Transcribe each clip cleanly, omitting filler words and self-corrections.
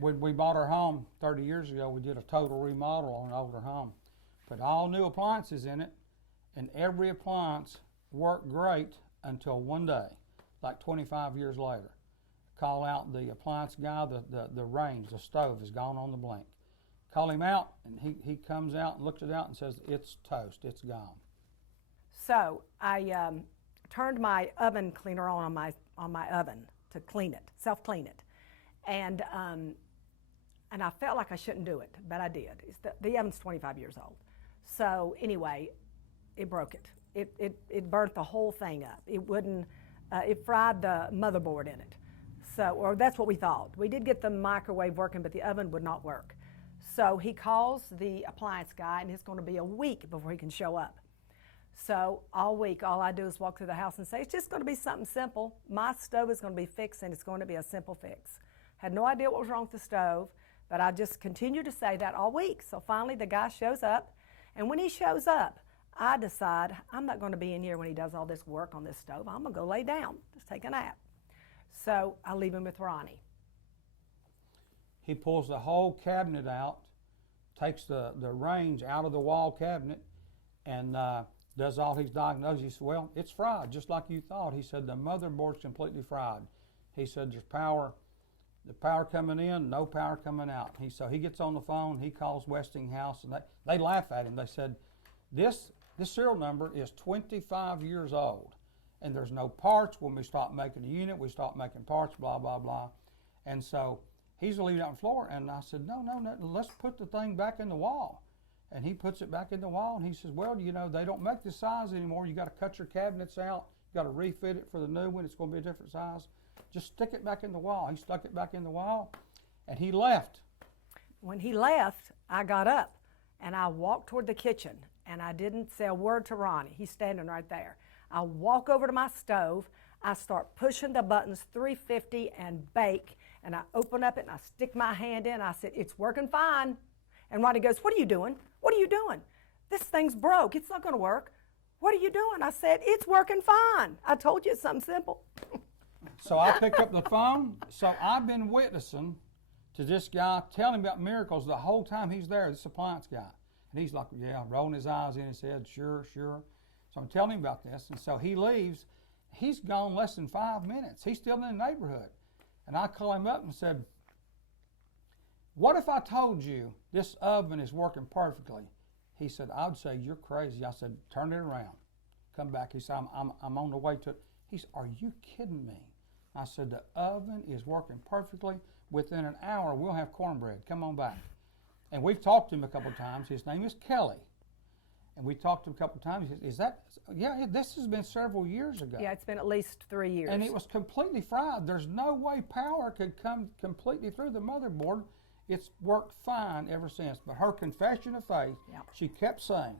When we bought our home 30 years ago, we did a total remodel on an older home. Put all new appliances in it, and every appliance worked great until one day, like 25 years later. Call out the appliance guy, the range, the stove is gone on the blink. Call him out, and he comes out and looks it out and says, it's toast, it's gone. So I turned my oven cleaner on my oven to clean it, self-clean it. And I felt like I shouldn't do it, but I did. The oven's 25 years old. So anyway, it broke it. It burnt the whole thing up. It wouldn't, it fried the motherboard in it. So, or that's what we thought. We did get the microwave working, but the oven would not work. So he calls the appliance guy, and it's going to be a week before he can show up. So all week, all I do is walk through the house and say, it's just going to be something simple. My stove is going to be fixed, and it's going to be a simple fix. Had no idea what was wrong with the stove, but I just continued to say that all week. So finally, the guy shows up, and when he shows up, I decide I'm not going to be in here when he does all this work on this stove. I'm going to go lay down, just take a nap. So I leave him with Ronnie. He pulls the whole cabinet out, takes the range out of the wall cabinet, and does all his diagnosis. He said, well, it's fried, just like you thought. He said, the motherboard's completely fried. He said, there's the power coming in, no power coming out. So he gets on the phone, he calls Westinghouse, and they laugh at him. They said, this serial number is 25 years old, and there's no parts. When we stop making the unit, we stop making parts, blah, blah, blah. And so he's leaving it on the floor, and I said, no, let's put the thing back in the wall. And he puts it back in the wall, and he says, well, you know, they don't make this size anymore. You got to cut your cabinets out. You got to refit it for the new one. It's going to be a different size. Just stick it back in the wall. He stuck it back in the wall, and he left. When he left, I got up, and I walked toward the kitchen, and I didn't say a word to Ronnie. He's standing right there. I walk over to my stove. I start pushing the buttons 350 and bake, and I open up it, and I stick my hand in. I said, it's working fine. And Ronnie goes, what are you doing? What are you doing? This thing's broke. It's not going to work. What are you doing? I said, it's working fine. I told you it's something simple. So I picked up the phone. So I've been witnessing to this guy, telling about miracles the whole time he's there, this appliance guy. And he's like, yeah, rolling his eyes in his head, sure. So I'm telling him about this. And so he leaves. He's gone less than 5 minutes. He's still in the neighborhood. And I call him up and said, what if I told you this oven is working perfectly? He said, I would say, you're crazy. I said, turn it around. Come back. He said, I'm on the way to it. He said, are you kidding me? I said, the oven is working perfectly. Within an hour, we'll have cornbread. Come on back. And we've talked to him a couple of times. His name is Kelly. And we talked to him a couple of times. He said, is that, yeah, this has been several years ago. Yeah, it's been at least 3 years. And it was completely fried. There's no way power could come completely through the motherboard. It's worked fine ever since. But her confession of faith, she kept saying,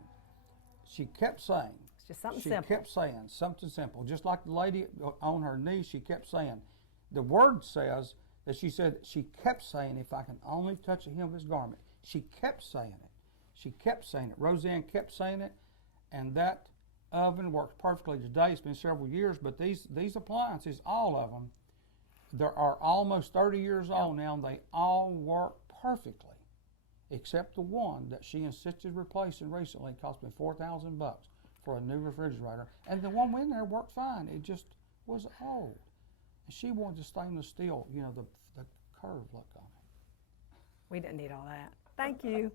it's just something simple. She kept saying something simple. Just like the lady on her knees, she kept saying. The word says that she kept saying, if I can only touch the hem of his garment. She kept saying it. She kept saying it. Roseanne kept saying it. And that oven works perfectly today. It's been several years, but these appliances, all of them, they are almost 30 years old now, and they all work perfectly, except the one that she insisted replacing recently. It cost me $4,000 for a new refrigerator, and the one in there worked fine. It just was old, and she wanted the stainless steel, you know, the curved look on it. We didn't need all that. Thank you.